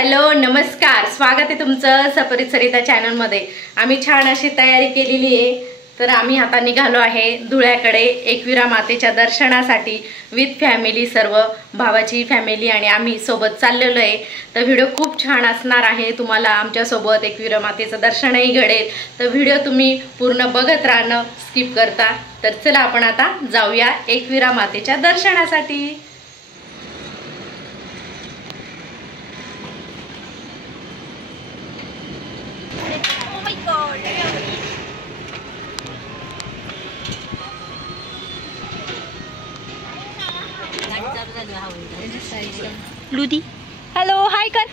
Hello नमस्कार, स्वागत आहे तुमचं सपरित सरिता चॅनलमध्ये। आम्ही छान अशी तयारी केलेली आहे, तर आम्ही आता निघालो आहे धुळ्याकडे एकविरा मातेच्या दर्शनासाठी विथ फॅमिली, सर्व भावाची फॅमिली आणि आम्ही सोबत चाललेलो आहे। तर व्हिडिओ खूप छान असणार आहे, तुम्हाला आमच्या सोबत एकविरा मातेचं दर्शनही घडेल। तर व्हिडिओ तुम्ही पूर्ण बघत राहणं, स्किप करता। तर चला आपण आता जाऊया एकविरा मातेच्या दर्शनासाठी। लुदी हेलो हाय कर,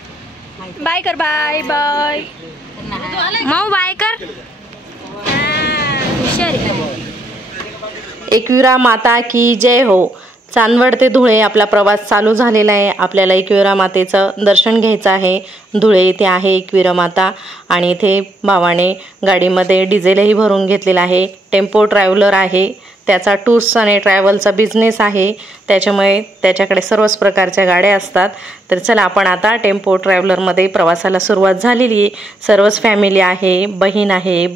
बाय कर, बाय बाय माऊ, बाय कर। एकविरा माता की जय हो। चांदवड ते धुळे आपला प्रवास चालू झालेला आहे। आपल्याला एकविरा मातेचं दर्शन घ्यायचं आहे। धुळे इथे आहे एकविरा माता आणि इथे भावाने गाडीमध्ये डिझेलही भरून घेतलेला आहे। टेम्पो ट्रॅव्हलर आहे, त्याचा टूर्स आणि ट्रॅव्हलचा बिझनेस आहे, त्याच्यामुळे त्याच्याकडे सर्वच प्रकारच्या गाड्या असतात। तर चला आपण आता टेम्पो ट्रॅव्हलरमध्ये प्रवासाला सुरुवात झालेली आहे। सर्वच फॅमिली आहे, बहीण आहे,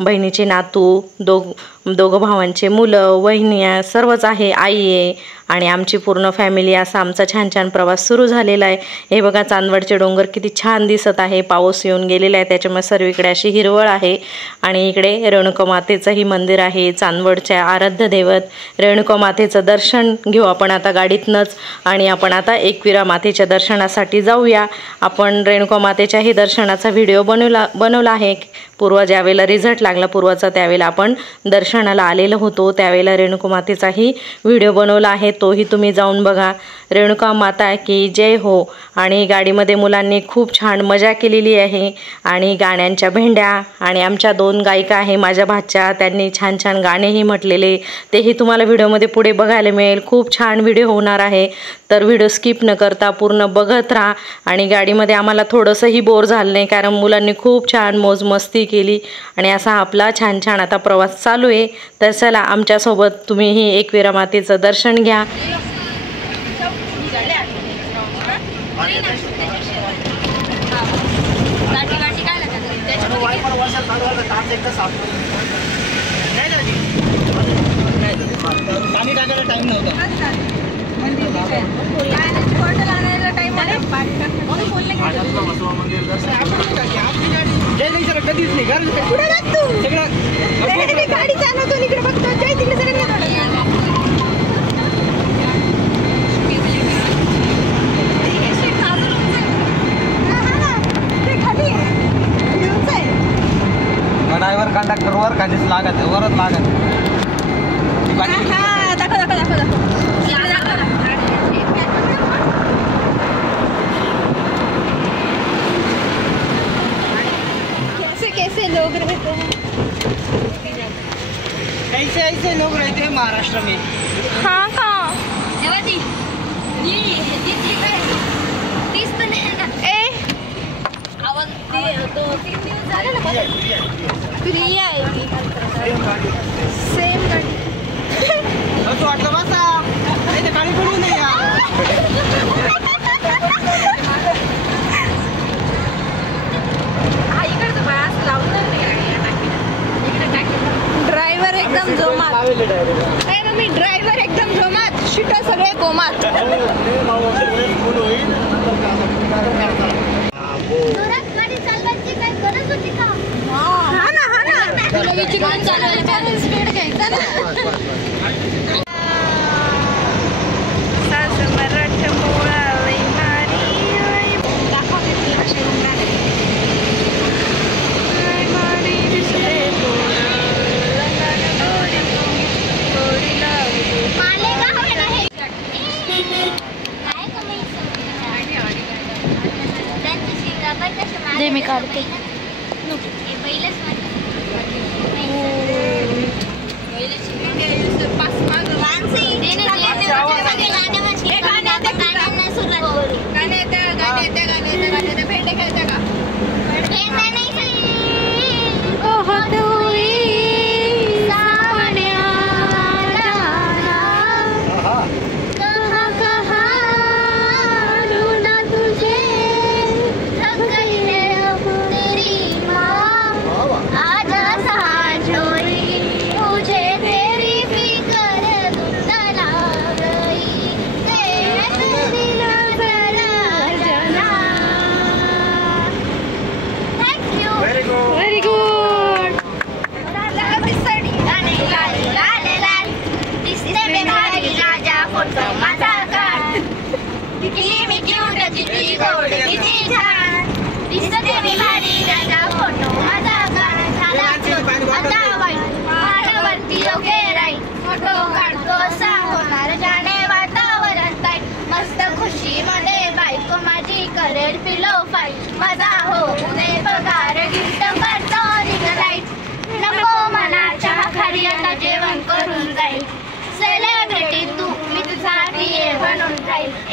बहिणीचे नातू, दोघं भावांचे मुलं, वहिनी सर्वच आहे, आई आहे आणि आमची पूर्ण फॅमिली। असा आमचा छान छान प्रवास सुरू झालेला आहे। हे बघा चांदवडचे डोंगर किती छान दिसत आहे, पाऊस येऊन गेलेला आहे त्याच्यामुळे सर्वीकडे अशी हिरवळ आहे। आणि इकडे रेणुका मातेचंही मंदिर आहे, चांदवडच्या आराध्य दैवत रेणुका मातेचं दर्शन घेऊ आपण आता गाडीतनंच आणि आपण आता एकविरा मातेच्या दर्शनासाठी जाऊया। आपण रेणुका मातेच्याही दर्शनाचा व्हिडिओ बनवला आहे। पूर्वा ज्यावेळेला रिझल्ट लागला पूर्वाचा, त्यावेळेला आपण दर्शनाला आलेलो होतो, त्यावेळेला रेणुका मातेचाही व्हिडिओ बनवला आहे, तोही तुम्ही जाऊन बघा। रेणुका माता की जय हो। आणि गाडीमध्ये मुलांनी खूप छान मजा केलेली आहे आणि गाण्यांच्या भेंड्या आणि आमच्या 2 गायिका आहे माझ्या भाच्या, त्यांनी छान छान गाणेही म्हटलेले, तेही तुम्हाला व्हिडिओमध्ये पुढे बघायला मिळेल। खूप छान व्हिडिओ होणार आहे, तर व्हिडिओ स्किप न करता पूर्ण बघत राहा। आणि गाडीमध्ये आम्हाला थोडंसंही बोर झालं नाही, कारण मुलांनी खूप छान मौज मस्ती केली आणि असा आपला छान छान आता प्रवास चालू आहे। तर चला आमच्यासोबत तुम्हीही एकविरा मातेचं दर्शन घ्या। पाणी टाकायला टाइम नव्हता, कधीच नाही गाडी चालवतो इकडे बघतो जय तिकडे सगळं ड्रायव्हर कंडक्टरवर कधीच लागत आहे, वरच लागत कैसे लोग रहते हैं, कैसे ऐसे लोग रहते हैं महाराष्ट्र में। हाँ कहाँ फ्री आएगी सेम गाड़ी तो वाटलं बसा नाही तर गाडी पडू नाही ड्रायव्हर एकदम जोमात, ड्रायव्हर एकदम जोमात, शिट सगळे कोमात। हा ना तुला विचारून चालवायला स्पीड घ्यायचा ना। दे मी काढते। भेंडे खेळते का?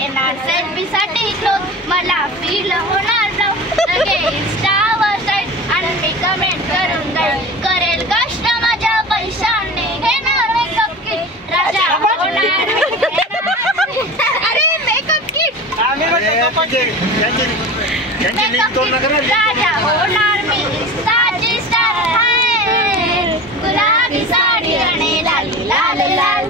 घेणार सेल्फी साठी क्लोज मला फील होणार लगे इंस्टावर साईड आणि मी कमेंट करून जाईल करेल कष्ट माझ्या पैशाने घेणार मेकअप किट राजा होणार अरे मेकअप किट राजा होणार मी इंस्टाची स्टार आहे गुलाबी साडी आणि लाल लाल लाल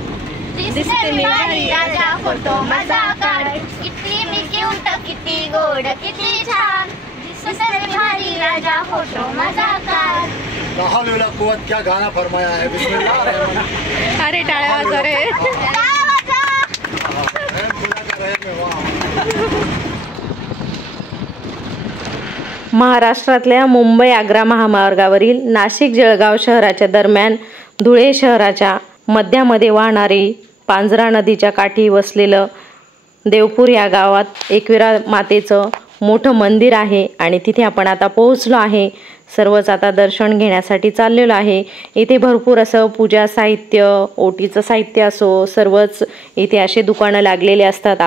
दिसते मी भारी राजा फोटो माझा काढ किती मी क्यूट किती गोड किती छान दिसते मी भारी राजा फोटो माझा काढ लाहौल कुव्वत क्या गाना फरमाया है बिस्मिल्लाह अरे टाळ्या वाजवा रे महाराष्ट्रातल्या मुंबई आग्रा महामार्गावरील नाशिक जळगाव शहराच्या दरम्यान धुळे शहराच्या मध्यामध्ये वाहणारी पांझरा नदीच्या काठी वसलेलं देवपूर या गावात एकविरा मातेचं मोठं मंदिर आहे आणि तिथे आपण आता पोहोचलो आहे. सर्वच आता दर्शन घेण्यासाठी चाललेलो आहे. इथे भरपूर असं पूजा साहित्य, ओटीचं साहित्य असो, सर्वच इथे असे दुकानं लागलेले असतात.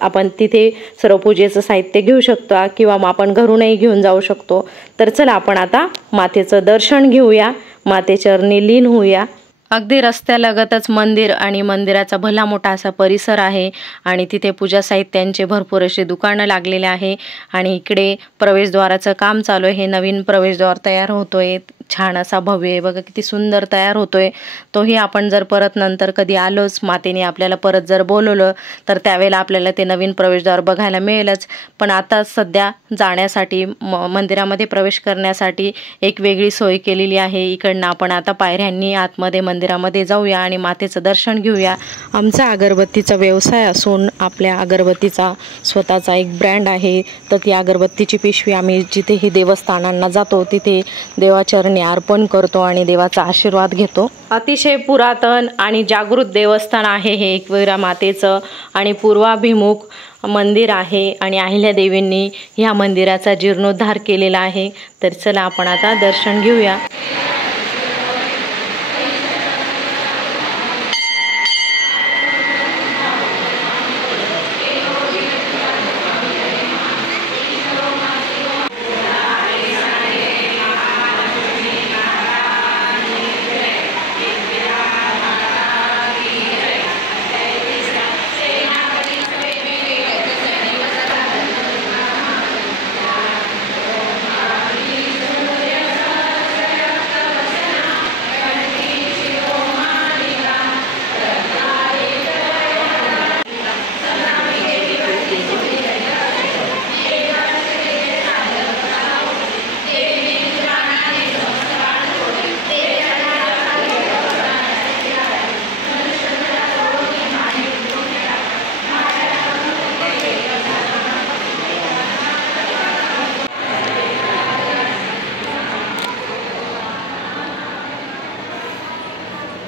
आपण तिथे सर्व पूजेचं साहित्य घेऊ शकतो किंवा मग आपण घरूनही घेऊन जाऊ शकतो. तर चला आपण आता मातेचं दर्शन घेऊया, मातेचरणी लीन होऊया. अगदी रस्त्यालगतच मंदिर आणि मंदिराचा भला मोठा असा परिसर आहे आणि तिथे पूजा साहित्यांचे भरपूर असे दुकानं लागलेले आहे आणि इकडे प्रवेशद्वाराचं काम चालू आहे. हे नवीन प्रवेशद्वार तयार होतोय, छान असा भव्य बघा किती सुंदर तयार होतोय. तोही आपण जर परत नंतर कधी आलोच, मातेने आपल्याला परत जर बोलवलं तर त्यावेळेला आपल्याला ते नवीन प्रवेशद्वार बघायला मिळेलच. पण आता सध्या जाण्यासाठी मंदिरामध्ये प्रवेश करण्यासाठी एक वेगळी सोय केलेली आहे. इकडनं आपण आता पायऱ्यांनी आतमध्ये मंदिरामध्ये जाऊया आणि मातेचं दर्शन घेऊया. आमचा अगरबत्तीचा व्यवसाय असून आपल्या अगरबत्तीचा स्वतःचा एक ब्रँड आहे. तर ती अगरबत्तीची पिशवी आम्ही जिथेही देवस्थानांना जातो तिथे देवाचरणी अर्पण करतो आणि देवाचा आशीर्वाद घेतो. अतिशय पुरातन आणि जागृत देवस्थान आहे हे एकविरा मातेचं आणि पूर्वाभिमुख मंदिर आहे आणि अहिल्यादेवींनी ह्या मंदिराचा जीर्णोद्धार केलेला आहे. तर चला आपण आता दर्शन घेऊया.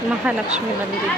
महालक्ष्मी मंदिर.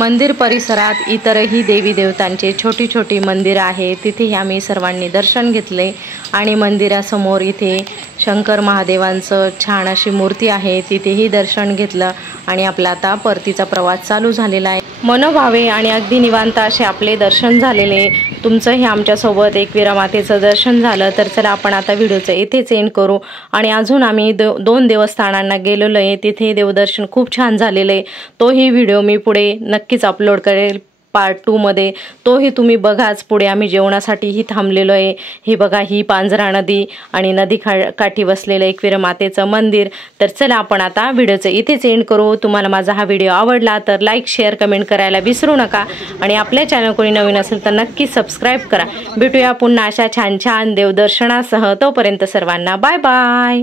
मंदिर परिसरात इतरही देवी देवतांचे छोटी छोटी मंदिर आहे, तिथेही आम्ही सर्वांनी दर्शन घेतले आणि मंदिरासमोर इथे शंकर महादेवांचं छान अशी मूर्ती आहे, तिथेही दर्शन घेतलं आणि आपला आता परतीचा प्रवास चालू झालेला आहे। मनोभावे आणि अगदी निवांत असे आपले दर्शन झालेले। तुमचंही आमच्यासोबत एकविरा मातेचं दर्शन झालं तर चला आपण आता व्हिडिओचं इथेच एंड करू। आणि अजून आम्ही 2 देवस्थानांना गेलेलो आहे, तिथे देवदर्शन खूप छान झालेलं आहे। तोही व्हिडिओ मी पुढे नक्कीच अपलोड करेल पार्ट 2 मध्ये, तोही तुम्ही बघाच। पुढे आम्ही जेवणासाठीही थांबलेलो आहे। हे बघा, ही पांझरा नदी आणि नदी काठी बसलेलं एकविरा मातेचं मंदिर। तर चला आपण आता व्हिडिओचं इथेच एंड करू। तुम्हाला माझा हा व्हिडिओ आवडला तर लाईक शेअर कमेंट करायला विसरू नका आणि आपल्या चॅनल कोणी नवीन असेल तर नक्की सबस्क्राईब करा। भेटूया पुन्हा अशा छान छान देवदर्शनासह। तोपर्यंत सर्वांना बाय बाय।